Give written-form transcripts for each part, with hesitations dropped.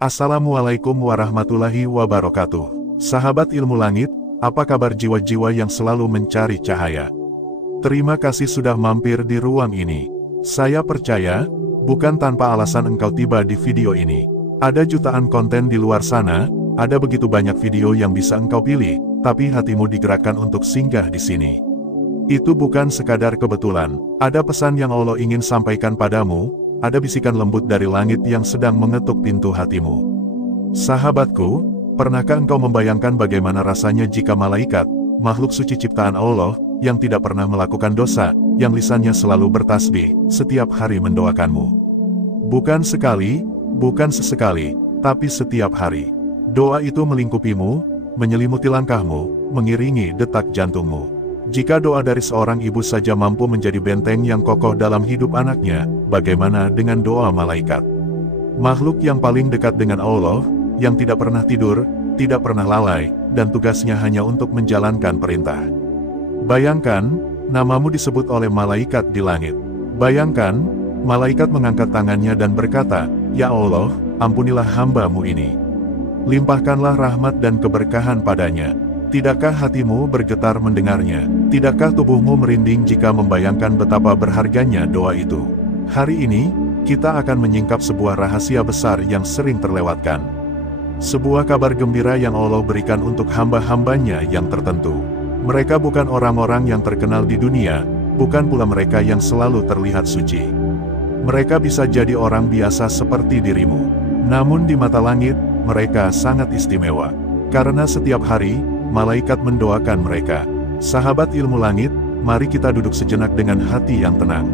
Assalamualaikum warahmatullahi wabarakatuh. Sahabat ilmu langit, apa kabar jiwa-jiwa yang selalu mencari cahaya? Terima kasih sudah mampir di ruang ini. Saya percaya, bukan tanpa alasan engkau tiba di video ini. Ada jutaan konten di luar sana, ada begitu banyak video yang bisa engkau pilih, tapi hatimu digerakkan untuk singgah di sini. Itu bukan sekadar kebetulan, ada pesan yang Allah ingin sampaikan padamu, ada bisikan lembut dari langit yang sedang mengetuk pintu hatimu. Sahabatku, pernahkah engkau membayangkan bagaimana rasanya jika malaikat, makhluk suci ciptaan Allah, yang tidak pernah melakukan dosa, yang lisannya selalu bertasbih, setiap hari mendoakanmu? Bukan sekali, bukan sesekali, tapi setiap hari. Doa itu melingkupimu, menyelimuti langkahmu, mengiringi detak jantungmu. Jika doa dari seorang ibu saja mampu menjadi benteng yang kokoh dalam hidup anaknya, bagaimana dengan doa malaikat? Makhluk yang paling dekat dengan Allah, yang tidak pernah tidur, tidak pernah lalai, dan tugasnya hanya untuk menjalankan perintah. Bayangkan, namamu disebut oleh malaikat di langit. Bayangkan, malaikat mengangkat tangannya dan berkata, "Ya Allah, ampunilah hamba-Mu ini. Limpahkanlah rahmat dan keberkahan padanya." Tidakkah hatimu bergetar mendengarnya? Tidakkah tubuhmu merinding jika membayangkan betapa berharganya doa itu? Hari ini, kita akan menyingkap sebuah rahasia besar yang sering terlewatkan. Sebuah kabar gembira yang Allah berikan untuk hamba-hambanya yang tertentu. Mereka bukan orang-orang yang terkenal di dunia, bukan pula mereka yang selalu terlihat suci. Mereka bisa jadi orang biasa seperti dirimu. Namun di mata langit, mereka sangat istimewa. Karena setiap hari, malaikat mendoakan mereka. Sahabat ilmu langit, mari kita duduk sejenak dengan hati yang tenang.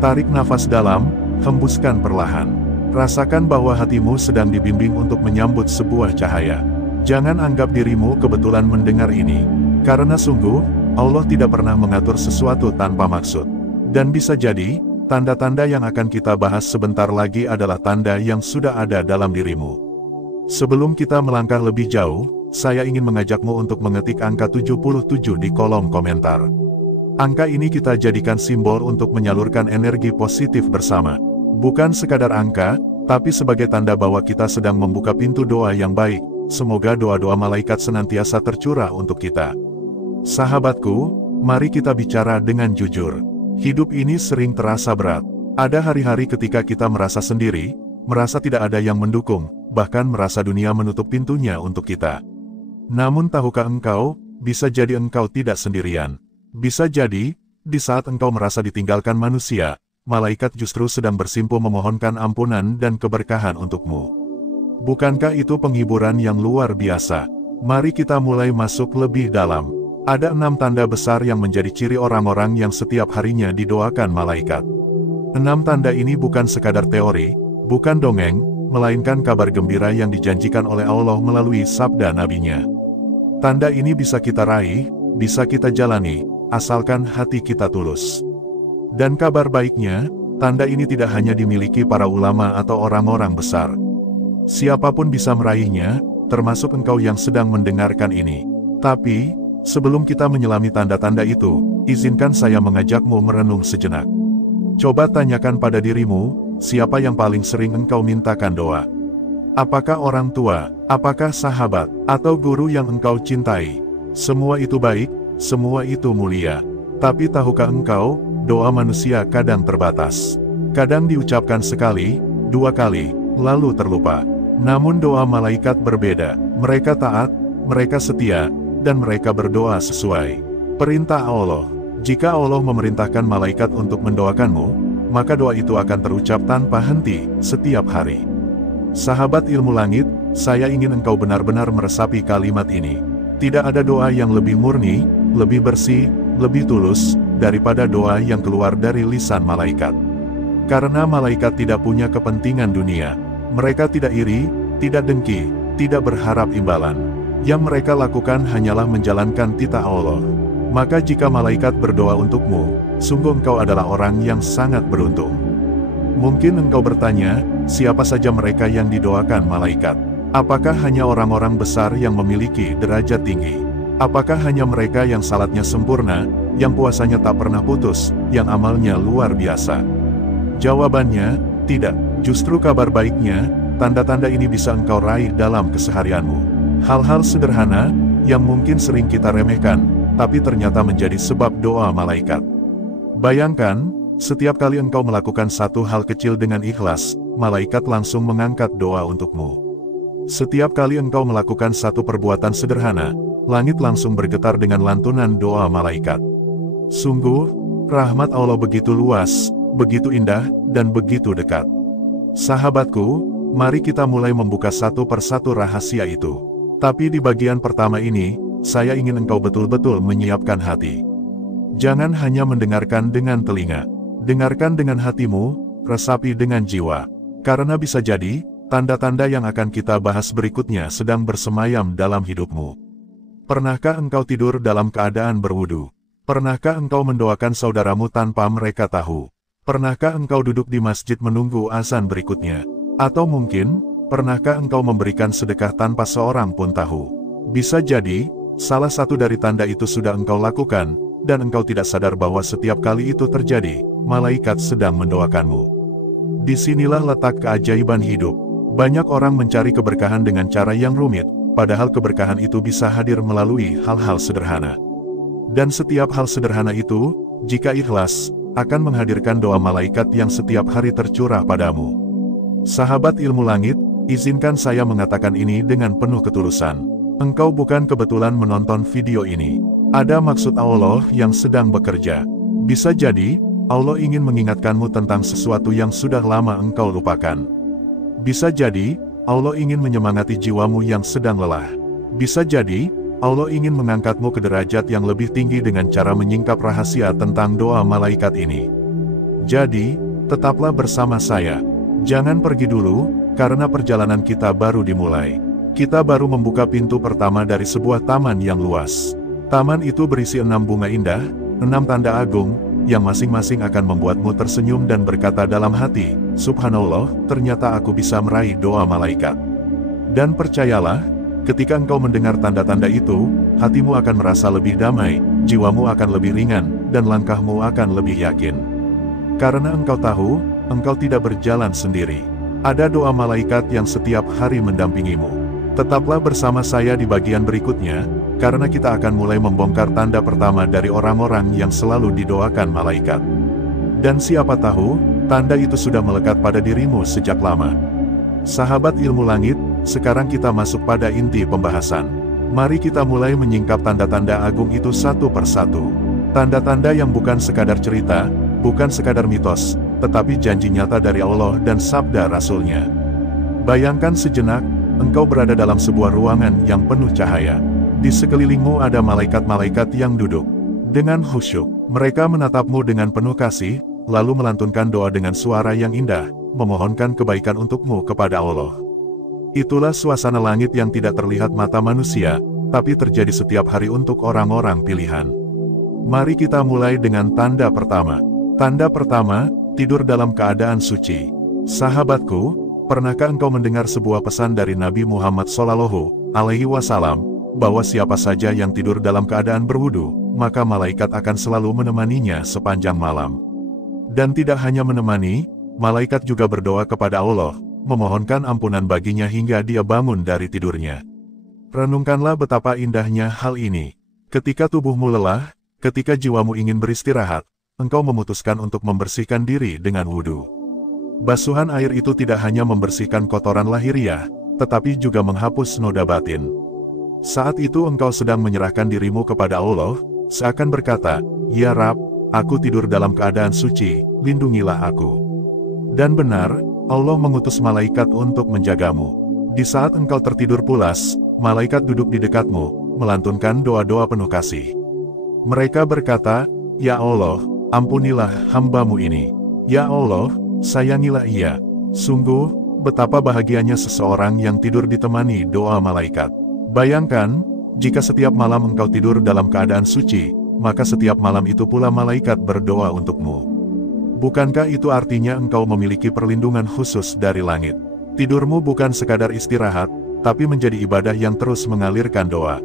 Tarik nafas dalam, hembuskan perlahan. Rasakan bahwa hatimu sedang dibimbing untuk menyambut sebuah cahaya. Jangan anggap dirimu kebetulan mendengar ini. Karena sungguh, Allah tidak pernah mengatur sesuatu tanpa maksud. Dan bisa jadi, tanda-tanda yang akan kita bahas sebentar lagi adalah tanda yang sudah ada dalam dirimu. Sebelum kita melangkah lebih jauh, saya ingin mengajakmu untuk mengetik angka 77 di kolom komentar. Angka ini kita jadikan simbol untuk menyalurkan energi positif bersama. Bukan sekadar angka, tapi sebagai tanda bahwa kita sedang membuka pintu doa yang baik. Semoga doa-doa malaikat senantiasa tercurah untuk kita. Sahabatku, mari kita bicara dengan jujur. Hidup ini sering terasa berat. Ada hari-hari ketika kita merasa sendiri, merasa tidak ada yang mendukung, bahkan merasa dunia menutup pintunya untuk kita. Namun tahukah engkau, bisa jadi engkau tidak sendirian. Bisa jadi, di saat engkau merasa ditinggalkan manusia, malaikat justru sedang bersimpuh memohonkan ampunan dan keberkahan untukmu. Bukankah itu penghiburan yang luar biasa? Mari kita mulai masuk lebih dalam. Ada 6 tanda besar yang menjadi ciri orang-orang yang setiap harinya didoakan malaikat. 6 tanda ini bukan sekadar teori, bukan dongeng, melainkan kabar gembira yang dijanjikan oleh Allah melalui sabda nabinya. Tanda ini bisa kita raih, bisa kita jalani, asalkan hati kita tulus. Dan kabar baiknya, tanda ini tidak hanya dimiliki para ulama atau orang-orang besar. Siapapun bisa meraihnya, termasuk engkau yang sedang mendengarkan ini. Tapi, sebelum kita menyelami tanda-tanda itu, izinkan saya mengajakmu merenung sejenak. Coba tanyakan pada dirimu, siapa yang paling sering engkau mintakan doa? Apakah orang tua, apakah sahabat, atau guru yang engkau cintai? Semua itu baik, semua itu mulia. Tapi tahukah engkau, doa manusia kadang terbatas. Kadang diucapkan sekali, 2 kali, lalu terlupa. Namun doa malaikat berbeda. Mereka taat, mereka setia, dan mereka berdoa sesuai perintah Allah. Jika Allah memerintahkan malaikat untuk mendoakanmu, maka doa itu akan terucap tanpa henti, setiap hari. Sahabat ilmu langit, saya ingin engkau benar-benar meresapi kalimat ini. Tidak ada doa yang lebih murni, lebih bersih, lebih tulus, daripada doa yang keluar dari lisan malaikat. Karena malaikat tidak punya kepentingan dunia. Mereka tidak iri, tidak dengki, tidak berharap imbalan. Yang mereka lakukan hanyalah menjalankan titah Allah. Maka jika malaikat berdoa untukmu, sungguh engkau adalah orang yang sangat beruntung. Mungkin engkau bertanya, siapa saja mereka yang didoakan malaikat? Apakah hanya orang-orang besar yang memiliki derajat tinggi? Apakah hanya mereka yang salatnya sempurna, yang puasanya tak pernah putus, yang amalnya luar biasa? Jawabannya, tidak. Justru kabar baiknya, tanda-tanda ini bisa engkau raih dalam keseharianmu. Hal-hal sederhana, yang mungkin sering kita remehkan, tapi ternyata menjadi sebab doa malaikat. Bayangkan, setiap kali engkau melakukan satu hal kecil dengan ikhlas, malaikat langsung mengangkat doa untukmu. Setiap kali engkau melakukan satu perbuatan sederhana, langit langsung bergetar dengan lantunan doa malaikat. Sungguh, rahmat Allah begitu luas, begitu indah, dan begitu dekat. Sahabatku, mari kita mulai membuka satu persatu rahasia itu. Tapi di bagian pertama ini, saya ingin engkau betul-betul menyiapkan hati. Jangan hanya mendengarkan dengan telinga. Dengarkan dengan hatimu, resapi dengan jiwa. Karena bisa jadi, tanda-tanda yang akan kita bahas berikutnya sedang bersemayam dalam hidupmu. Pernahkah engkau tidur dalam keadaan berwudu? Pernahkah engkau mendoakan saudaramu tanpa mereka tahu? Pernahkah engkau duduk di masjid menunggu azan berikutnya? Atau mungkin, pernahkah engkau memberikan sedekah tanpa seorang pun tahu? Bisa jadi, salah satu dari tanda itu sudah engkau lakukan, dan engkau tidak sadar bahwa setiap kali itu terjadi, malaikat sedang mendoakanmu. Disinilah letak keajaiban hidup. Banyak orang mencari keberkahan dengan cara yang rumit, padahal keberkahan itu bisa hadir melalui hal-hal sederhana. Dan setiap hal sederhana itu, jika ikhlas, akan menghadirkan doa malaikat yang setiap hari tercurah padamu. Sahabat ilmu langit, izinkan saya mengatakan ini dengan penuh ketulusan. Engkau bukan kebetulan menonton video ini. Ada maksud Allah yang sedang bekerja. Bisa jadi, Allah ingin mengingatkanmu tentang sesuatu yang sudah lama engkau lupakan. Bisa jadi, Allah ingin menyemangati jiwamu yang sedang lelah. Bisa jadi, Allah ingin mengangkatmu ke derajat yang lebih tinggi dengan cara menyingkap rahasia tentang doa malaikat ini. Jadi, tetaplah bersama saya. Jangan pergi dulu, karena perjalanan kita baru dimulai. Kita baru membuka pintu pertama dari sebuah taman yang luas. Taman itu berisi 6 bunga indah, 6 tanda agung, yang masing-masing akan membuatmu tersenyum dan berkata dalam hati, Subhanallah, ternyata aku bisa meraih doa malaikat. Dan percayalah, ketika engkau mendengar tanda-tanda itu, hatimu akan merasa lebih damai, jiwamu akan lebih ringan, dan langkahmu akan lebih yakin. Karena engkau tahu, engkau tidak berjalan sendiri. Ada doa malaikat yang setiap hari mendampingimu. Tetaplah bersama saya di bagian berikutnya, karena kita akan mulai membongkar tanda pertama dari orang-orang yang selalu didoakan malaikat. Dan siapa tahu, tanda itu sudah melekat pada dirimu sejak lama. Sahabat ilmu langit, sekarang kita masuk pada inti pembahasan. Mari kita mulai menyingkap tanda-tanda agung itu satu persatu. Tanda-tanda yang bukan sekadar cerita, bukan sekadar mitos, tetapi janji nyata dari Allah dan sabda Rasul-Nya. Bayangkan sejenak, engkau berada dalam sebuah ruangan yang penuh cahaya. Di sekelilingmu ada malaikat-malaikat yang duduk. Dengan khusyuk, mereka menatapmu dengan penuh kasih, lalu melantunkan doa dengan suara yang indah, memohonkan kebaikan untukmu kepada Allah. Itulah suasana langit yang tidak terlihat mata manusia, tapi terjadi setiap hari untuk orang-orang pilihan. Mari kita mulai dengan tanda pertama. Tanda pertama, tidur dalam keadaan suci. Sahabatku, pernahkah engkau mendengar sebuah pesan dari Nabi Muhammad SAW, bahwa siapa saja yang tidur dalam keadaan berwudu, maka malaikat akan selalu menemaninya sepanjang malam. Dan tidak hanya menemani, malaikat juga berdoa kepada Allah, memohonkan ampunan baginya hingga dia bangun dari tidurnya. Renungkanlah betapa indahnya hal ini. Ketika tubuhmu lelah, ketika jiwamu ingin beristirahat, engkau memutuskan untuk membersihkan diri dengan wudu. Basuhan air itu tidak hanya membersihkan kotoran lahiriah, tetapi juga menghapus noda batin. Saat itu engkau sedang menyerahkan dirimu kepada Allah, seakan berkata, Ya Rab, aku tidur dalam keadaan suci, lindungilah aku. Dan benar, Allah mengutus malaikat untuk menjagamu. Di saat engkau tertidur pulas, malaikat duduk di dekatmu, melantunkan doa-doa penuh kasih. Mereka berkata, Ya Allah, ampunilah hamba-Mu ini. Ya Allah, sayangilah ia. Sungguh, betapa bahagianya seseorang yang tidur ditemani doa malaikat. Bayangkan, jika setiap malam engkau tidur dalam keadaan suci, maka setiap malam itu pula malaikat berdoa untukmu. Bukankah itu artinya engkau memiliki perlindungan khusus dari langit? Tidurmu bukan sekadar istirahat, tapi menjadi ibadah yang terus mengalirkan doa.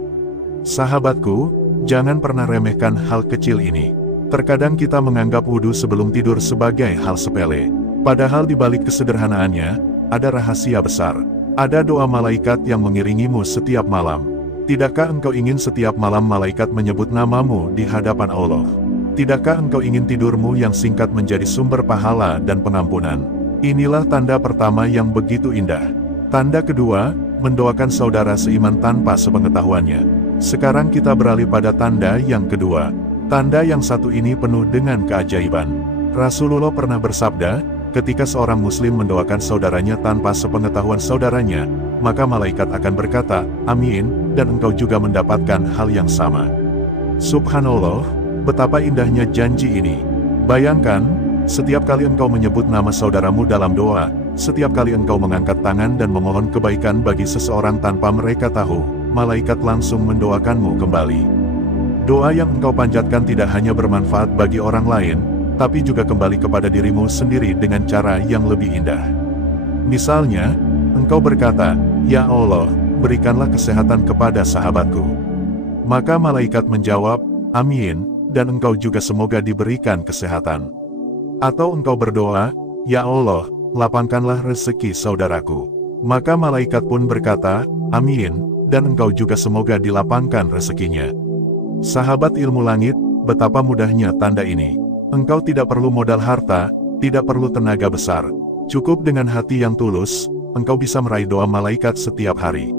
Sahabatku, jangan pernah remehkan hal kecil ini. Terkadang kita menganggap wudhu sebelum tidur sebagai hal sepele. Padahal di balik kesederhanaannya, ada rahasia besar. Ada doa malaikat yang mengiringimu setiap malam. Tidakkah engkau ingin setiap malam malaikat menyebut namamu di hadapan Allah? Tidakkah engkau ingin tidurmu yang singkat menjadi sumber pahala dan pengampunan? Inilah tanda pertama yang begitu indah. Tanda kedua, mendoakan saudara seiman tanpa sepengetahuannya. Sekarang kita beralih pada tanda yang kedua. Tanda yang satu ini penuh dengan keajaiban. Rasulullah pernah bersabda, ketika seorang muslim mendoakan saudaranya tanpa sepengetahuan saudaranya, maka malaikat akan berkata, amin, dan engkau juga mendapatkan hal yang sama. Subhanallah, betapa indahnya janji ini. Bayangkan, setiap kali engkau menyebut nama saudaramu dalam doa, setiap kali engkau mengangkat tangan dan memohon kebaikan bagi seseorang tanpa mereka tahu, malaikat langsung mendoakanmu kembali. Doa yang engkau panjatkan tidak hanya bermanfaat bagi orang lain, tapi juga kembali kepada dirimu sendiri dengan cara yang lebih indah. Misalnya, engkau berkata, "Ya Allah, berikanlah kesehatan kepada sahabatku." Maka malaikat menjawab, "Amin," dan engkau juga semoga diberikan kesehatan. Atau engkau berdoa, "Ya Allah, lapangkanlah rezeki saudaraku." Maka malaikat pun berkata, "Amin," dan engkau juga semoga dilapangkan rezekinya. Sahabat ilmu langit, betapa mudahnya tanda ini. Engkau tidak perlu modal harta, tidak perlu tenaga besar. Cukup dengan hati yang tulus, engkau bisa meraih doa malaikat setiap hari.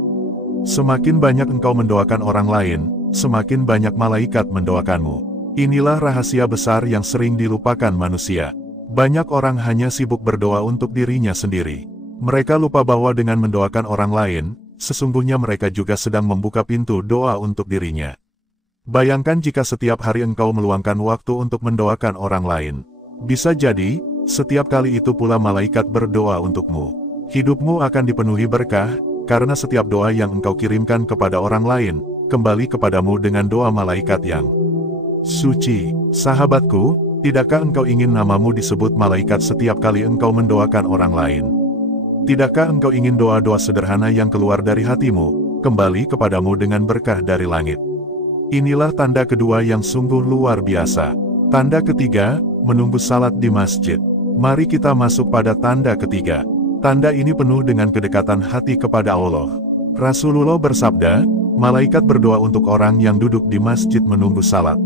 Semakin banyak engkau mendoakan orang lain, semakin banyak malaikat mendoakanmu. Inilah rahasia besar yang sering dilupakan manusia. Banyak orang hanya sibuk berdoa untuk dirinya sendiri. Mereka lupa bahwa dengan mendoakan orang lain, sesungguhnya mereka juga sedang membuka pintu doa untuk dirinya. Bayangkan jika setiap hari engkau meluangkan waktu untuk mendoakan orang lain. Bisa jadi, setiap kali itu pula malaikat berdoa untukmu. Hidupmu akan dipenuhi berkah, karena setiap doa yang engkau kirimkan kepada orang lain, kembali kepadamu dengan doa malaikat yang suci. Sahabatku, tidakkah engkau ingin namamu disebut malaikat setiap kali engkau mendoakan orang lain? Tidakkah engkau ingin doa-doa sederhana yang keluar dari hatimu, kembali kepadamu dengan berkah dari langit? Inilah tanda kedua yang sungguh luar biasa. Tanda ketiga, menunggu salat di masjid. Mari kita masuk pada tanda ketiga. Tanda ini penuh dengan kedekatan hati kepada Allah. Rasulullah bersabda, malaikat berdoa untuk orang yang duduk di masjid menunggu salat.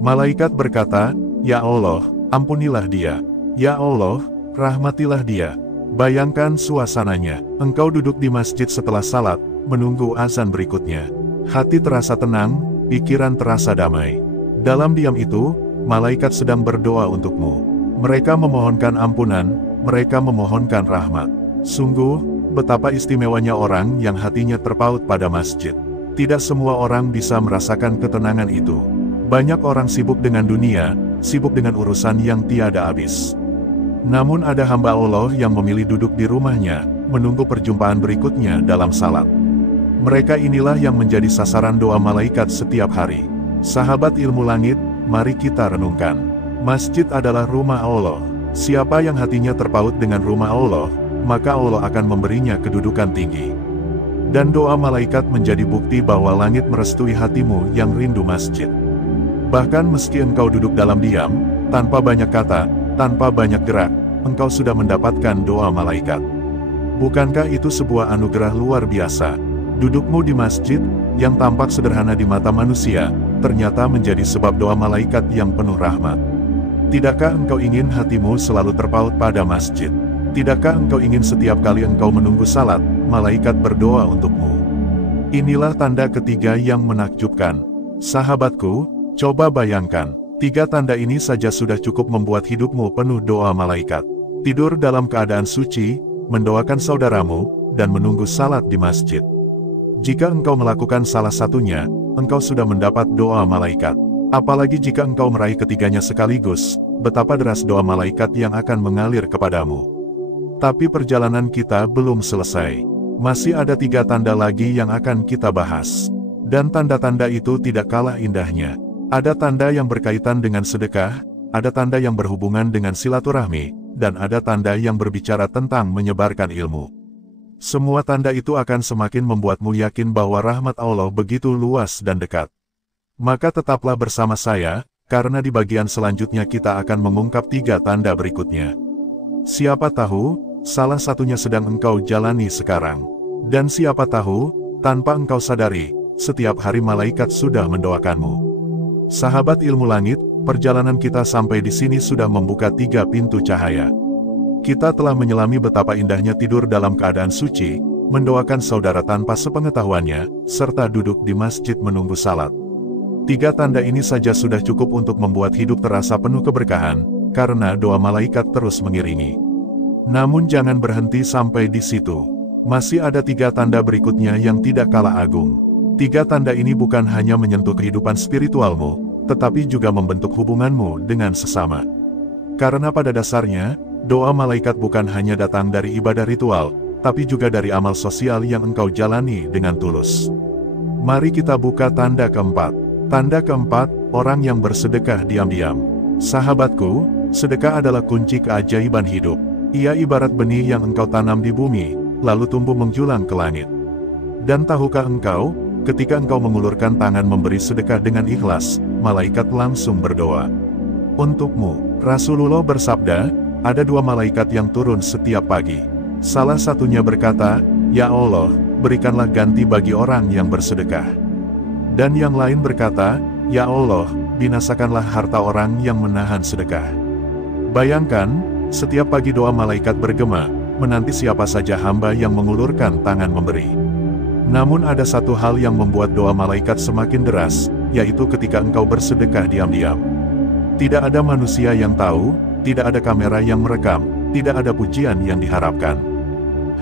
Malaikat berkata, "Ya Allah, ampunilah dia. Ya Allah, rahmatilah dia." Bayangkan suasananya, engkau duduk di masjid setelah salat, menunggu azan berikutnya. Hati terasa tenang, pikiran terasa damai. Dalam diam itu, malaikat sedang berdoa untukmu. Mereka memohonkan ampunan, mereka memohonkan rahmat. Sungguh, betapa istimewanya orang yang hatinya terpaut pada masjid. Tidak semua orang bisa merasakan ketenangan itu. Banyak orang sibuk dengan dunia, sibuk dengan urusan yang tiada habis. Namun ada hamba Allah yang memilih duduk di rumahnya, menunggu perjumpaan berikutnya dalam salat. Mereka inilah yang menjadi sasaran doa malaikat setiap hari. Sahabat ilmu langit, mari kita renungkan. Masjid adalah rumah Allah. Siapa yang hatinya terpaut dengan rumah Allah, maka Allah akan memberinya kedudukan tinggi. Dan doa malaikat menjadi bukti bahwa langit merestui hatimu yang rindu masjid. Bahkan meski engkau duduk dalam diam, tanpa banyak kata, tanpa banyak gerak, engkau sudah mendapatkan doa malaikat. Bukankah itu sebuah anugerah luar biasa? Dudukmu di masjid, yang tampak sederhana di mata manusia, ternyata menjadi sebab doa malaikat yang penuh rahmat. Tidakkah engkau ingin hatimu selalu terpaut pada masjid? Tidakkah engkau ingin setiap kali engkau menunggu salat, malaikat berdoa untukmu? Inilah tanda ketiga yang menakjubkan. Sahabatku, coba bayangkan, 3 tanda ini saja sudah cukup membuat hidupmu penuh doa malaikat. Tidur dalam keadaan suci, mendoakan saudaramu, dan menunggu salat di masjid. Jika engkau melakukan salah satunya, engkau sudah mendapat doa malaikat. Apalagi jika engkau meraih ketiganya sekaligus, betapa deras doa malaikat yang akan mengalir kepadamu. Tapi perjalanan kita belum selesai. Masih ada 3 tanda lagi yang akan kita bahas. Dan tanda-tanda itu tidak kalah indahnya. Ada tanda yang berkaitan dengan sedekah, ada tanda yang berhubungan dengan silaturahmi, dan ada tanda yang berbicara tentang menyebarkan ilmu. Semua tanda itu akan semakin membuatmu yakin bahwa rahmat Allah begitu luas dan dekat. Maka tetaplah bersama saya, karena di bagian selanjutnya kita akan mengungkap 3 tanda berikutnya. Siapa tahu, salah satunya sedang engkau jalani sekarang. Dan siapa tahu, tanpa engkau sadari, setiap hari malaikat sudah mendoakanmu. Sahabat ilmu langit, perjalanan kita sampai di sini sudah membuka 3 pintu cahaya. Kita telah menyelami betapa indahnya tidur dalam keadaan suci, mendoakan saudara tanpa sepengetahuannya, serta duduk di masjid menunggu salat. 3 tanda ini saja sudah cukup untuk membuat hidup terasa penuh keberkahan, karena doa malaikat terus mengiringi. Namun jangan berhenti sampai di situ. Masih ada 3 tanda berikutnya yang tidak kalah agung. 3 tanda ini bukan hanya menyentuh kehidupan spiritualmu, tetapi juga membentuk hubunganmu dengan sesama. Karena pada dasarnya, doa malaikat bukan hanya datang dari ibadah ritual, tapi juga dari amal sosial yang engkau jalani dengan tulus. Mari kita buka tanda keempat. Tanda keempat, orang yang bersedekah diam-diam. Sahabatku, sedekah adalah kunci keajaiban hidup. Ia ibarat benih yang engkau tanam di bumi, lalu tumbuh menjulang ke langit. Dan tahukah engkau, ketika engkau mengulurkan tangan memberi sedekah dengan ikhlas, malaikat langsung berdoa untukmu. Rasulullah bersabda, ada 2 malaikat yang turun setiap pagi. Salah satunya berkata, "Ya Allah, berikanlah ganti bagi orang yang bersedekah." Dan yang lain berkata, "Ya Allah, binasakanlah harta orang yang menahan sedekah." Bayangkan, setiap pagi doa malaikat bergema, menanti siapa saja hamba yang mengulurkan tangan memberi. Namun ada satu hal yang membuat doa malaikat semakin deras, yaitu ketika engkau bersedekah diam-diam. Tidak ada manusia yang tahu, tidak ada kamera yang merekam, tidak ada pujian yang diharapkan.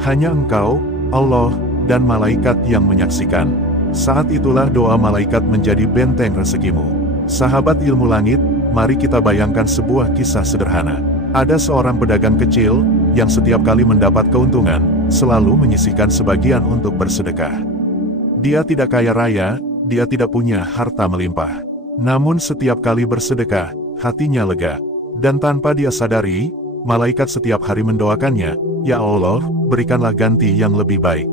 Hanya engkau, Allah, dan malaikat yang menyaksikan. Saat itulah doa malaikat menjadi benteng rezekimu. Sahabat ilmu langit, mari kita bayangkan sebuah kisah sederhana. Ada seorang pedagang kecil, yang setiap kali mendapat keuntungan, selalu menyisihkan sebagian untuk bersedekah. Dia tidak kaya raya, dia tidak punya harta melimpah. Namun setiap kali bersedekah, hatinya lega. Dan tanpa dia sadari, malaikat setiap hari mendoakannya, "Ya Allah, berikanlah ganti yang lebih baik."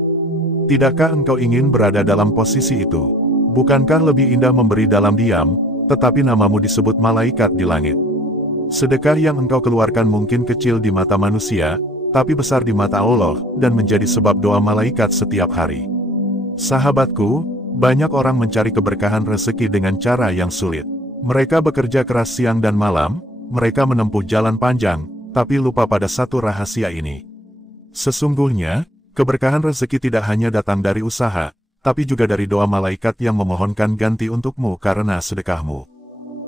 Tidakkah engkau ingin berada dalam posisi itu? Bukankah lebih indah memberi dalam diam, tetapi namamu disebut malaikat di langit? Sedekah yang engkau keluarkan mungkin kecil di mata manusia, tapi besar di mata Allah, dan menjadi sebab doa malaikat setiap hari. Sahabatku, banyak orang mencari keberkahan rezeki dengan cara yang sulit. Mereka bekerja keras siang dan malam, mereka menempuh jalan panjang, tapi lupa pada satu rahasia ini. Sesungguhnya, keberkahan rezeki tidak hanya datang dari usaha, tapi juga dari doa malaikat yang memohonkan ganti untukmu karena sedekahmu.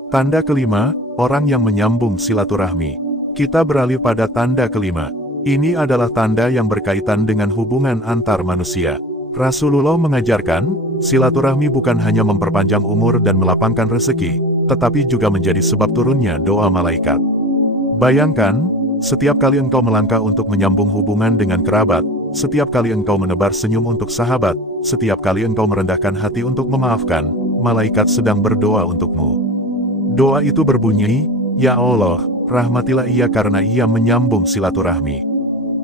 Tanda kelima, orang yang menyambung silaturahmi. Kita beralih pada tanda kelima. Ini adalah tanda yang berkaitan dengan hubungan antar manusia. Rasulullah mengajarkan, silaturahmi bukan hanya memperpanjang umur dan melapangkan rezeki, tetapi juga menjadi sebab turunnya doa malaikat. Bayangkan, setiap kali engkau melangkah untuk menyambung hubungan dengan kerabat, setiap kali engkau menebar senyum untuk sahabat, setiap kali engkau merendahkan hati untuk memaafkan, malaikat sedang berdoa untukmu. Doa itu berbunyi, "Ya Allah, rahmatilah ia karena ia menyambung silaturahmi."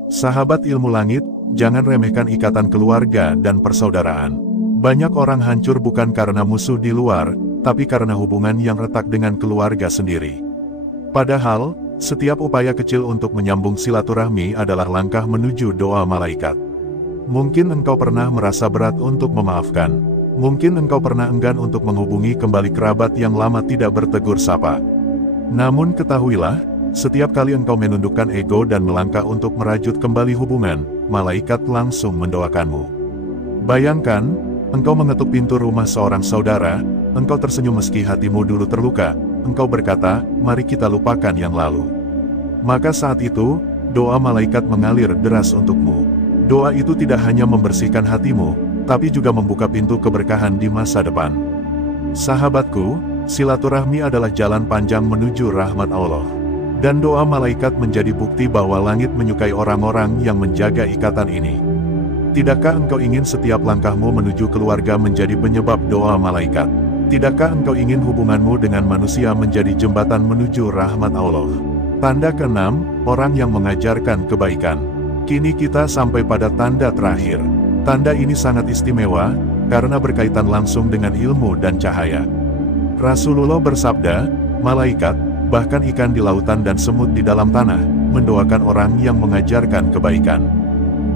Sahabat ilmu langit, jangan remehkan ikatan keluarga dan persaudaraan. Banyak orang hancur bukan karena musuh di luar, tapi karena hubungan yang retak dengan keluarga sendiri. Padahal, setiap upaya kecil untuk menyambung silaturahmi adalah langkah menuju doa malaikat. Mungkin engkau pernah merasa berat untuk memaafkan. Mungkin engkau pernah enggan untuk menghubungi kembali kerabat yang lama tidak bertegur sapa. Namun ketahuilah, setiap kali engkau menundukkan ego dan melangkah untuk merajut kembali hubungan, malaikat langsung mendoakanmu. Bayangkan, engkau mengetuk pintu rumah seorang saudara, engkau tersenyum meski hatimu dulu terluka, engkau berkata, "Mari kita lupakan yang lalu." Maka saat itu, doa malaikat mengalir deras untukmu. Doa itu tidak hanya membersihkan hatimu, tapi juga membuka pintu keberkahan di masa depan. Sahabatku, silaturahmi adalah jalan panjang menuju rahmat Allah. Dan doa malaikat menjadi bukti bahwa langit menyukai orang-orang yang menjaga ikatan ini. Tidakkah engkau ingin setiap langkahmu menuju keluarga menjadi penyebab doa malaikat? Tidakkah engkau ingin hubunganmu dengan manusia menjadi jembatan menuju rahmat Allah? Tanda keenam, orang yang mengajarkan kebaikan. Kini kita sampai pada tanda terakhir. Tanda ini sangat istimewa, karena berkaitan langsung dengan ilmu dan cahaya. Rasulullah bersabda, malaikat, bahkan ikan di lautan dan semut di dalam tanah, mendoakan orang yang mengajarkan kebaikan.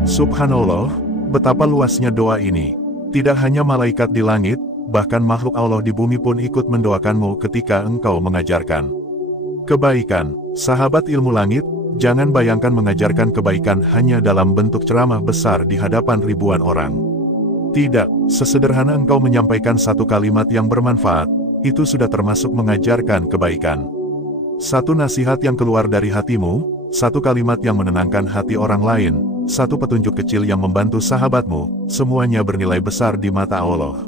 Subhanallah, betapa luasnya doa ini. Tidak hanya malaikat di langit, bahkan makhluk Allah di bumi pun ikut mendoakanmu ketika engkau mengajarkan kebaikan. Sahabat ilmu langit, jangan bayangkan mengajarkan kebaikan hanya dalam bentuk ceramah besar di hadapan ribuan orang. Tidak, sesederhana engkau menyampaikan satu kalimat yang bermanfaat, itu sudah termasuk mengajarkan kebaikan. Satu nasihat yang keluar dari hatimu, satu kalimat yang menenangkan hati orang lain, satu petunjuk kecil yang membantu sahabatmu, semuanya bernilai besar di mata Allah.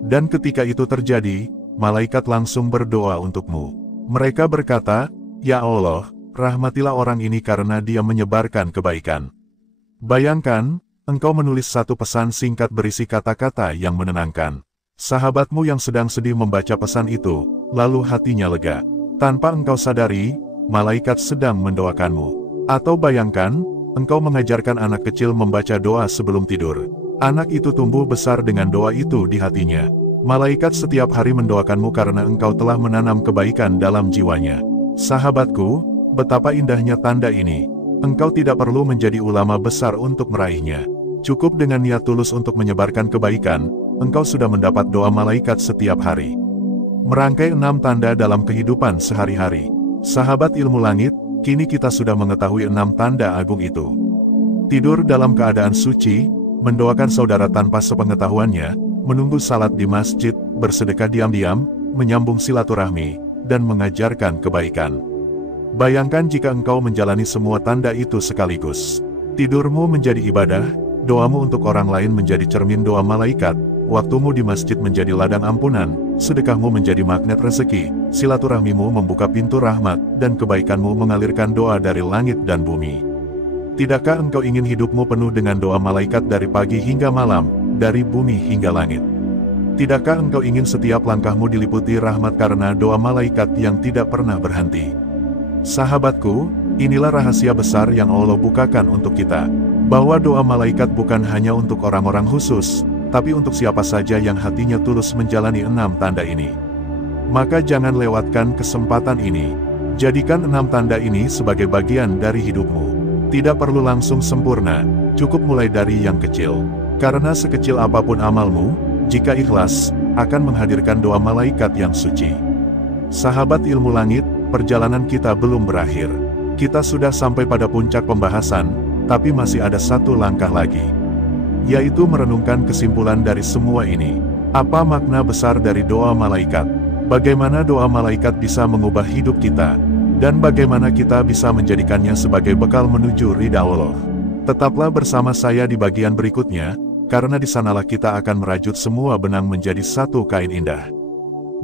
Dan ketika itu terjadi, malaikat langsung berdoa untukmu. Mereka berkata, "Ya Allah, rahmatilah orang ini karena dia menyebarkan kebaikan." Bayangkan, engkau menulis satu pesan singkat berisi kata-kata yang menenangkan. Sahabatmu yang sedang sedih membaca pesan itu, lalu hatinya lega. Tanpa engkau sadari, malaikat sedang mendoakanmu. Atau bayangkan, engkau mengajarkan anak kecil membaca doa sebelum tidur. Anak itu tumbuh besar dengan doa itu di hatinya. Malaikat setiap hari mendoakanmu karena engkau telah menanam kebaikan dalam jiwanya. Sahabatku, betapa indahnya tanda ini. Engkau tidak perlu menjadi ulama besar untuk meraihnya. Cukup dengan niat tulus untuk menyebarkan kebaikan, engkau sudah mendapat doa malaikat setiap hari. Merangkai 6 tanda dalam kehidupan sehari-hari. Sahabat ilmu langit, kini kita sudah mengetahui 6 tanda agung itu. Tidur dalam keadaan suci, mendoakan saudara tanpa sepengetahuannya, menunggu salat di masjid, bersedekah diam-diam, menyambung silaturahmi, dan mengajarkan kebaikan. Bayangkan jika engkau menjalani semua tanda itu sekaligus. Tidurmu menjadi ibadah, doamu untuk orang lain menjadi cermin doa malaikat, waktumu di masjid menjadi ladang ampunan, sedekahmu menjadi magnet rezeki, silaturahmimu membuka pintu rahmat, dan kebaikanmu mengalirkan doa dari langit dan bumi. Tidakkah engkau ingin hidupmu penuh dengan doa malaikat dari pagi hingga malam, dari bumi hingga langit? Tidakkah engkau ingin setiap langkahmu diliputi rahmat karena doa malaikat yang tidak pernah berhenti? Sahabatku, inilah rahasia besar yang Allah bukakan untuk kita. Bahwa doa malaikat bukan hanya untuk orang-orang khusus, tapi untuk siapa saja yang hatinya tulus menjalani 6 tanda ini. Maka jangan lewatkan kesempatan ini. Jadikan 6 tanda ini sebagai bagian dari hidupmu. Tidak perlu langsung sempurna, cukup mulai dari yang kecil. Karena sekecil apapun amalmu, jika ikhlas, akan menghadirkan doa malaikat yang suci. Sahabat ilmu langit, perjalanan kita belum berakhir. Kita sudah sampai pada puncak pembahasan, tapi masih ada satu langkah lagi, yaitu merenungkan kesimpulan dari semua ini. Apa makna besar dari doa malaikat? Bagaimana doa malaikat bisa mengubah hidup kita? Dan bagaimana kita bisa menjadikannya sebagai bekal menuju ridha Allah? Tetaplah bersama saya di bagian berikutnya, karena di sanalah kita akan merajut semua benang menjadi satu kain indah.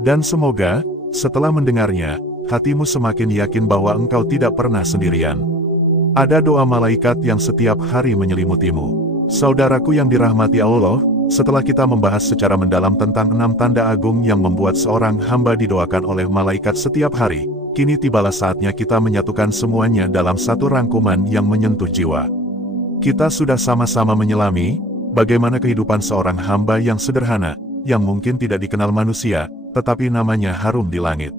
Dan semoga, setelah mendengarnya, hatimu semakin yakin bahwa engkau tidak pernah sendirian. Ada doa malaikat yang setiap hari menyelimutimu. Saudaraku yang dirahmati Allah, setelah kita membahas secara mendalam tentang 6 tanda agung yang membuat seorang hamba didoakan oleh malaikat setiap hari, kini tibalah saatnya kita menyatukan semuanya dalam satu rangkuman yang menyentuh jiwa. Kita sudah sama-sama menyelami bagaimana kehidupan seorang hamba yang sederhana, yang mungkin tidak dikenal manusia, tetapi namanya harum di langit.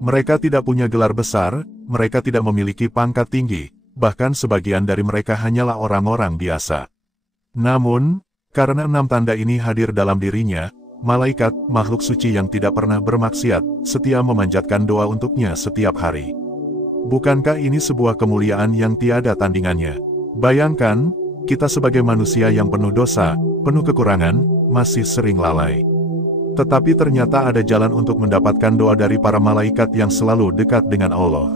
Mereka tidak punya gelar besar, mereka tidak memiliki pangkat tinggi, bahkan sebagian dari mereka hanyalah orang-orang biasa. Namun, karena 6 tanda ini hadir dalam dirinya, malaikat, makhluk suci yang tidak pernah bermaksiat, setia memanjatkan doa untuknya setiap hari. Bukankah ini sebuah kemuliaan yang tiada tandingannya? Bayangkan, kita sebagai manusia yang penuh dosa, penuh kekurangan, masih sering lalai. Tetapi ternyata ada jalan untuk mendapatkan doa dari para malaikat yang selalu dekat dengan Allah.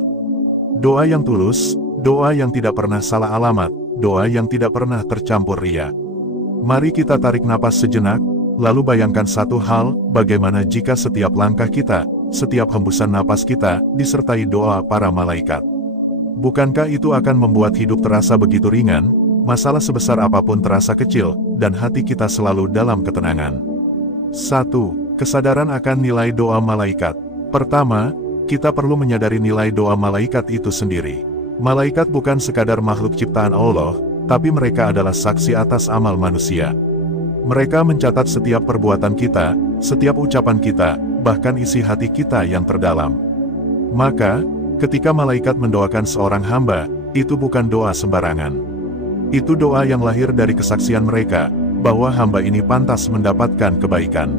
Doa yang tulus, doa yang tidak pernah salah alamat, doa yang tidak pernah tercampur ria. Mari kita tarik napas sejenak, lalu bayangkan satu hal, bagaimana jika setiap langkah kita, setiap hembusan napas kita, disertai doa para malaikat. Bukankah itu akan membuat hidup terasa begitu ringan, masalah sebesar apapun terasa kecil, dan hati kita selalu dalam ketenangan. 1. Kesadaran akan nilai doa malaikat. Pertama, kita perlu menyadari nilai doa malaikat itu sendiri. Malaikat bukan sekadar makhluk ciptaan Allah, tapi mereka adalah saksi atas amal manusia. Mereka mencatat setiap perbuatan kita, setiap ucapan kita, bahkan isi hati kita yang terdalam. Maka, Ketika malaikat mendoakan seorang hamba, itu bukan doa sembarangan. Itu doa yang lahir dari kesaksian mereka, bahwa hamba ini pantas mendapatkan kebaikan.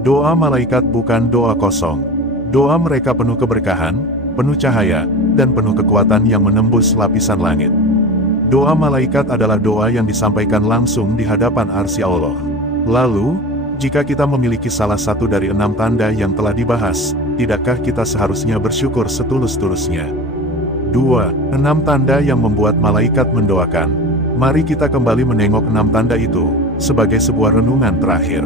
Doa malaikat bukan doa kosong. Doa mereka penuh keberkahan, penuh cahaya, dan penuh kekuatan yang menembus lapisan langit. Doa malaikat adalah doa yang disampaikan langsung di hadapan arsy Allah. Lalu, jika kita memiliki salah satu dari 6 tanda yang telah dibahas, tidakkah kita seharusnya bersyukur setulus-tulusnya? 2. 6 tanda yang membuat malaikat mendoakan. Mari kita kembali menengok 6 tanda itu, sebagai sebuah renungan terakhir.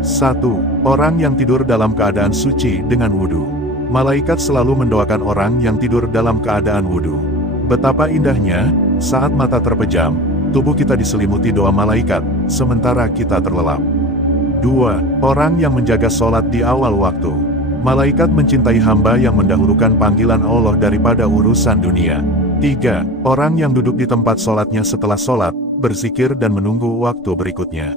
1. Orang yang tidur dalam keadaan suci dengan wudhu. Malaikat selalu mendoakan orang yang tidur dalam keadaan wudhu. Betapa indahnya, saat mata terpejam, tubuh kita diselimuti doa malaikat, sementara kita terlelap. 2. Orang yang menjaga sholat di awal waktu. Malaikat mencintai hamba yang mendahulukan panggilan Allah daripada urusan dunia. 3. Orang yang duduk di tempat sholatnya setelah sholat, berzikir dan menunggu waktu berikutnya.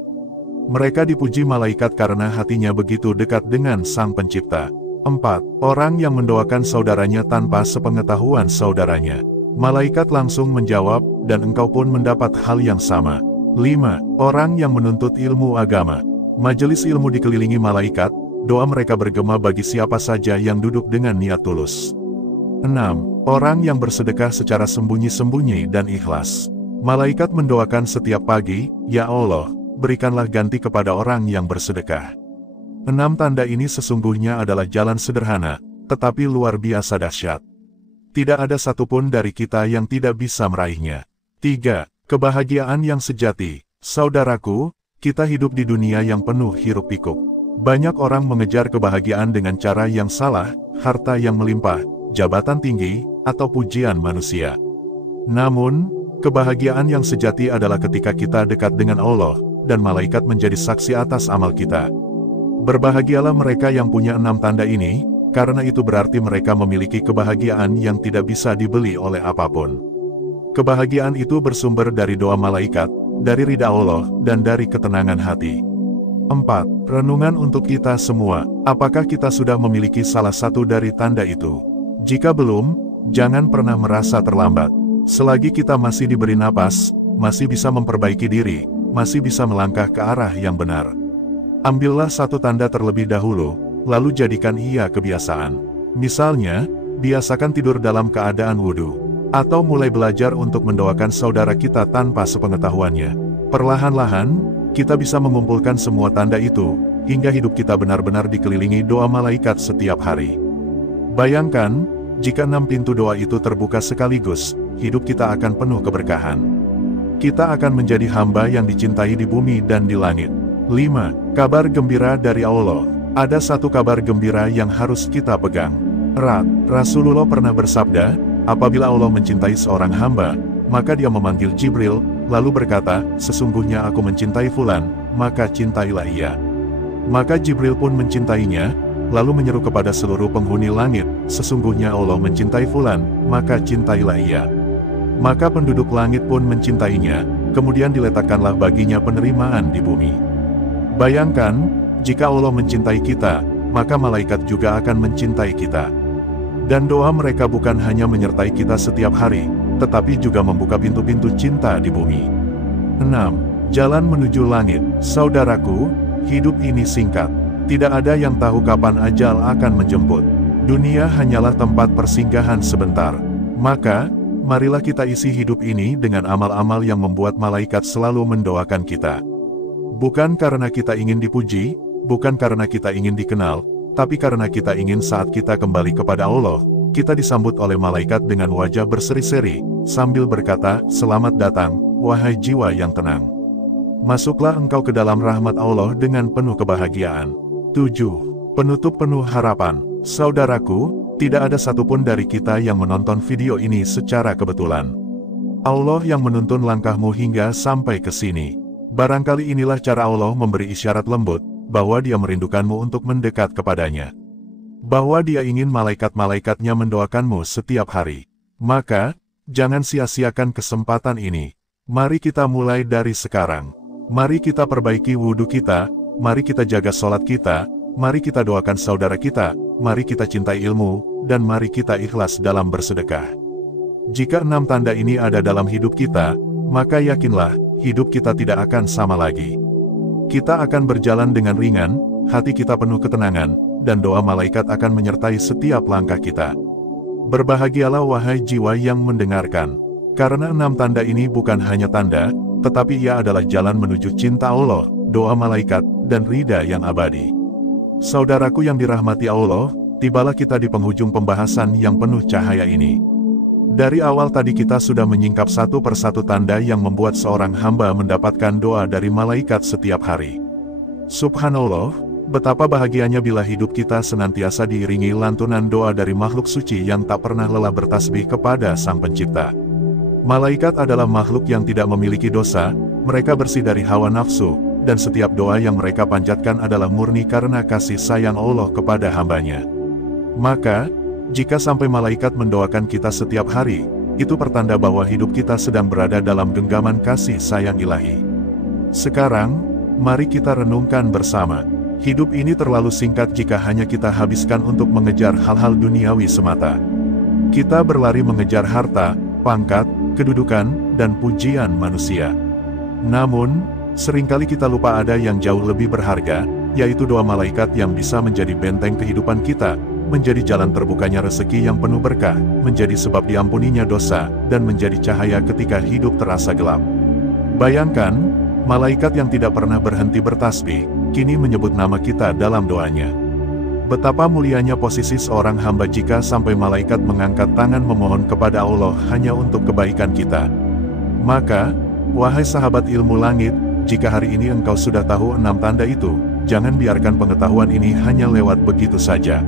Mereka dipuji malaikat karena hatinya begitu dekat dengan Sang Pencipta. 4. Orang yang mendoakan saudaranya tanpa sepengetahuan saudaranya. Malaikat langsung menjawab, dan engkau pun mendapat hal yang sama. 5. Orang yang menuntut ilmu agama. Majelis ilmu dikelilingi malaikat, doa mereka bergema bagi siapa saja yang duduk dengan niat tulus. 6. Orang yang bersedekah secara sembunyi-sembunyi dan ikhlas. Malaikat mendoakan setiap pagi, ya Allah, berikanlah ganti kepada orang yang bersedekah. 6 tanda ini sesungguhnya adalah jalan sederhana, tetapi luar biasa dahsyat. Tidak ada satupun dari kita yang tidak bisa meraihnya. 3. Kebahagiaan yang sejati. Saudaraku, kita hidup di dunia yang penuh hiruk-pikuk. Banyak orang mengejar kebahagiaan dengan cara yang salah, harta yang melimpah, jabatan tinggi, atau pujian manusia. Namun, kebahagiaan yang sejati adalah ketika kita dekat dengan Allah, dan malaikat menjadi saksi atas amal kita. Berbahagialah mereka yang punya 6 tanda ini, karena itu berarti mereka memiliki kebahagiaan yang tidak bisa dibeli oleh apapun. Kebahagiaan itu bersumber dari doa malaikat, dari ridha Allah, dan dari ketenangan hati. 4. Renungan untuk kita semua, apakah kita sudah memiliki salah satu dari tanda itu? Jika belum, jangan pernah merasa terlambat. Selagi kita masih diberi napas, masih bisa memperbaiki diri, masih bisa melangkah ke arah yang benar. Ambillah satu tanda terlebih dahulu, lalu jadikan ia kebiasaan. Misalnya, biasakan tidur dalam keadaan wudhu, atau mulai belajar untuk mendoakan saudara kita tanpa sepengetahuannya. Perlahan-lahan, kita bisa mengumpulkan semua tanda itu, hingga hidup kita benar-benar dikelilingi doa malaikat setiap hari. Bayangkan, jika 6 pintu doa itu terbuka sekaligus, hidup kita akan penuh keberkahan. Kita akan menjadi hamba yang dicintai di bumi dan di langit. 5. Kabar gembira dari Allah. Ada satu kabar gembira yang harus kita pegang erat. Rasulullah pernah bersabda, apabila Allah mencintai seorang hamba, maka dia memanggil Jibril, lalu berkata, sesungguhnya aku mencintai fulan, maka cintailah ia. Maka Jibril pun mencintainya, lalu menyeru kepada seluruh penghuni langit, sesungguhnya Allah mencintai fulan, maka cintailah ia. Maka penduduk langit pun mencintainya, kemudian diletakkanlah baginya penerimaan di bumi. Bayangkan, jika Allah mencintai kita, maka malaikat juga akan mencintai kita. Dan doa mereka bukan hanya menyertai kita setiap hari, tetapi juga membuka pintu-pintu cinta di bumi. 6. Jalan menuju langit. Saudaraku, hidup ini singkat. Tidak ada yang tahu kapan ajal akan menjemput. Dunia hanyalah tempat persinggahan sebentar. Maka, marilah kita isi hidup ini dengan amal-amal yang membuat malaikat selalu mendoakan kita. Bukan karena kita ingin dipuji, bukan karena kita ingin dikenal, tapi karena kita ingin saat kita kembali kepada Allah, kita disambut oleh malaikat dengan wajah berseri-seri, sambil berkata, selamat datang, wahai jiwa yang tenang. Masuklah engkau ke dalam rahmat Allah dengan penuh kebahagiaan. 7. Penutup penuh harapan. Saudaraku, tidak ada satupun dari kita yang menonton video ini secara kebetulan. Allah yang menuntun langkahmu hingga sampai ke sini. Barangkali inilah cara Allah memberi isyarat lembut, bahwa Dia merindukanmu untuk mendekat kepadanya. Bahwa Dia ingin malaikat-malaikatnya mendoakanmu setiap hari. Maka, jangan sia-siakan kesempatan ini. Mari kita mulai dari sekarang. Mari kita perbaiki wudhu kita, mari kita jaga sholat kita, mari kita doakan saudara kita, mari kita cintai ilmu, dan mari kita ikhlas dalam bersedekah. Jika 6 tanda ini ada dalam hidup kita, maka yakinlah, hidup kita tidak akan sama lagi. Kita akan berjalan dengan ringan, hati kita penuh ketenangan, dan doa malaikat akan menyertai setiap langkah kita. Berbahagialah wahai jiwa yang mendengarkan, karena 6 tanda ini bukan hanya tanda, tetapi ia adalah jalan menuju cinta Allah, doa malaikat, dan ridha yang abadi. Saudaraku yang dirahmati Allah, tibalah kita di penghujung pembahasan yang penuh cahaya ini. Dari awal tadi kita sudah menyingkap satu persatu tanda yang membuat seorang hamba mendapatkan doa dari malaikat setiap hari. Subhanallah, betapa bahagianya bila hidup kita senantiasa diiringi lantunan doa dari makhluk suci yang tak pernah lelah bertasbih kepada Sang Pencipta. Malaikat adalah makhluk yang tidak memiliki dosa, mereka bersih dari hawa nafsu, dan setiap doa yang mereka panjatkan adalah murni karena kasih sayang Allah kepada hambanya. Maka, jika sampai malaikat mendoakan kita setiap hari, itu pertanda bahwa hidup kita sedang berada dalam genggaman kasih sayang ilahi. Sekarang, mari kita renungkan bersama. Hidup ini terlalu singkat jika hanya kita habiskan untuk mengejar hal-hal duniawi semata. Kita berlari mengejar harta, pangkat, kedudukan, dan pujian manusia. Namun, seringkali kita lupa ada yang jauh lebih berharga, yaitu doa malaikat yang bisa menjadi benteng kehidupan kita, menjadi jalan terbukanya rezeki yang penuh berkah, menjadi sebab diampuninya dosa, dan menjadi cahaya ketika hidup terasa gelap. Bayangkan, malaikat yang tidak pernah berhenti bertasbih, kini menyebut nama kita dalam doanya. Betapa mulianya posisi seorang hamba jika sampai malaikat mengangkat tangan memohon kepada Allah hanya untuk kebaikan kita. Maka, wahai sahabat ilmu langit, jika hari ini engkau sudah tahu 6 tanda itu, jangan biarkan pengetahuan ini hanya lewat begitu saja.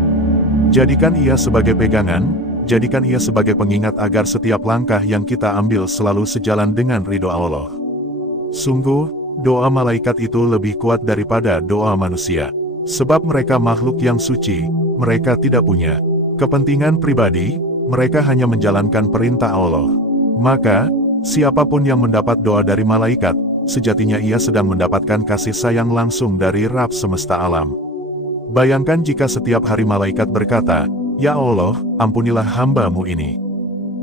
Jadikan ia sebagai pegangan, jadikan ia sebagai pengingat agar setiap langkah yang kita ambil selalu sejalan dengan ridho Allah. Sungguh, doa malaikat itu lebih kuat daripada doa manusia. Sebab mereka makhluk yang suci, mereka tidak punya kepentingan pribadi, mereka hanya menjalankan perintah Allah. Maka, siapapun yang mendapat doa dari malaikat, sejatinya ia sedang mendapatkan kasih sayang langsung dari Rabb semesta alam. Bayangkan jika setiap hari malaikat berkata, "Ya Allah, ampunilah hamba-Mu ini.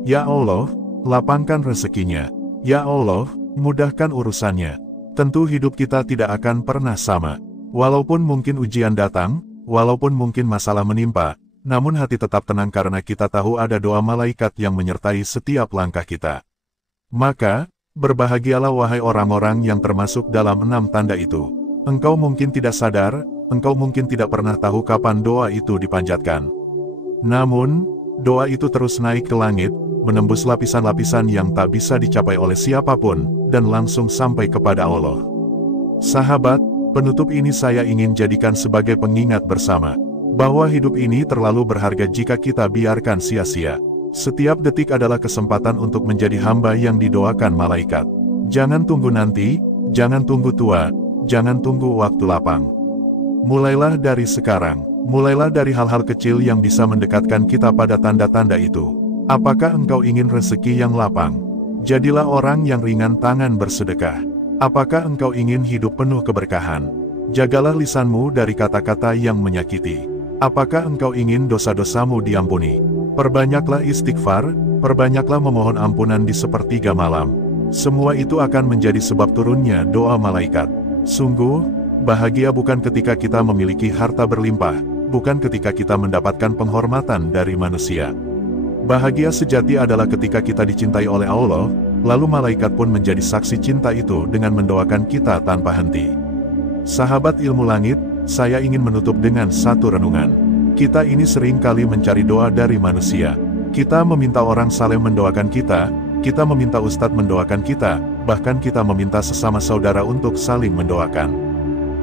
Ya Allah, lapangkan rezekinya. Ya Allah, mudahkan urusannya." Tentu hidup kita tidak akan pernah sama. Walaupun mungkin ujian datang, walaupun mungkin masalah menimpa, namun hati tetap tenang karena kita tahu ada doa malaikat yang menyertai setiap langkah kita. Maka, berbahagialah wahai orang-orang yang termasuk dalam 6 tanda itu. Engkau mungkin tidak sadar, engkau mungkin tidak pernah tahu kapan doa itu dipanjatkan. Namun, doa itu terus naik ke langit, menembus lapisan-lapisan yang tak bisa dicapai oleh siapapun, dan langsung sampai kepada Allah. Sahabat, penutup ini saya ingin jadikan sebagai pengingat bersama, bahwa hidup ini terlalu berharga jika kita biarkan sia-sia. Setiap detik adalah kesempatan untuk menjadi hamba yang didoakan malaikat. Jangan tunggu nanti, jangan tunggu tua, jangan tunggu waktu lapang. Mulailah dari sekarang, mulailah dari hal-hal kecil yang bisa mendekatkan kita pada tanda-tanda itu. Apakah engkau ingin rezeki yang lapang? Jadilah orang yang ringan tangan bersedekah. Apakah engkau ingin hidup penuh keberkahan? Jagalah lisanmu dari kata-kata yang menyakiti. Apakah engkau ingin dosa-dosamu diampuni? Perbanyaklah istighfar, perbanyaklah memohon ampunan di sepertiga malam. Semua itu akan menjadi sebab turunnya doa malaikat. Sungguh, bahagia bukan ketika kita memiliki harta berlimpah, bukan ketika kita mendapatkan penghormatan dari manusia. Bahagia sejati adalah ketika kita dicintai oleh Allah, lalu malaikat pun menjadi saksi cinta itu dengan mendoakan kita tanpa henti. Sahabat ilmu langit, saya ingin menutup dengan satu renungan. Kita ini sering kali mencari doa dari manusia. Kita meminta orang saleh mendoakan kita meminta ustadz mendoakan kita, bahkan kita meminta sesama saudara untuk saling mendoakan.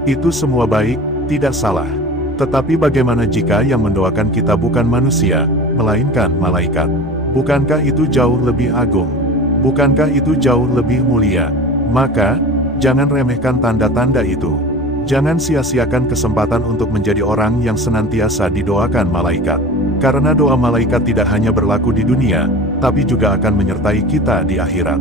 Itu semua baik, tidak salah. Tetapi bagaimana jika yang mendoakan kita bukan manusia, melainkan malaikat? Bukankah itu jauh lebih agung? Bukankah itu jauh lebih mulia? Maka, jangan remehkan tanda-tanda itu. Jangan sia-siakan kesempatan untuk menjadi orang yang senantiasa didoakan malaikat. Karena doa malaikat tidak hanya berlaku di dunia, tapi juga akan menyertai kita di akhirat.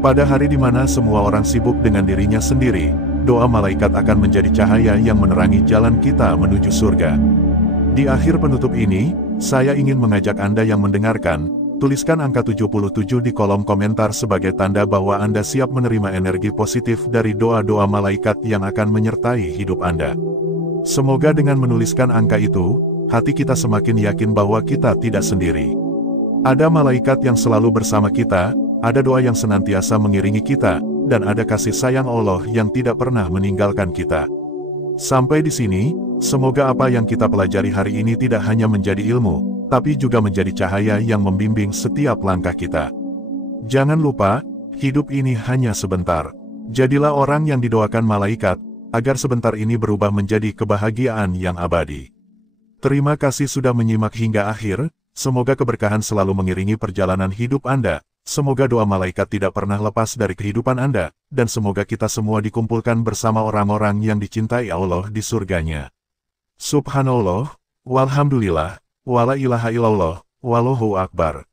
Pada hari di mana semua orang sibuk dengan dirinya sendiri, doa malaikat akan menjadi cahaya yang menerangi jalan kita menuju surga. Di akhir penutup ini, saya ingin mengajak Anda yang mendengarkan, tuliskan angka 77 di kolom komentar sebagai tanda bahwa Anda siap menerima energi positif dari doa-doa malaikat yang akan menyertai hidup Anda. Semoga dengan menuliskan angka itu, hati kita semakin yakin bahwa kita tidak sendiri. Ada malaikat yang selalu bersama kita, ada doa yang senantiasa mengiringi kita, dan ada kasih sayang Allah yang tidak pernah meninggalkan kita. Sampai di sini, semoga apa yang kita pelajari hari ini tidak hanya menjadi ilmu, tapi juga menjadi cahaya yang membimbing setiap langkah kita. Jangan lupa, hidup ini hanya sebentar. Jadilah orang yang didoakan malaikat, agar sebentar ini berubah menjadi kebahagiaan yang abadi. Terima kasih sudah menyimak hingga akhir, semoga keberkahan selalu mengiringi perjalanan hidup Anda. Semoga doa malaikat tidak pernah lepas dari kehidupan Anda, dan semoga kita semua dikumpulkan bersama orang-orang yang dicintai Allah di surganya. Subhanallah, walhamdulillah, wala ilaha illallah, wallahu akbar.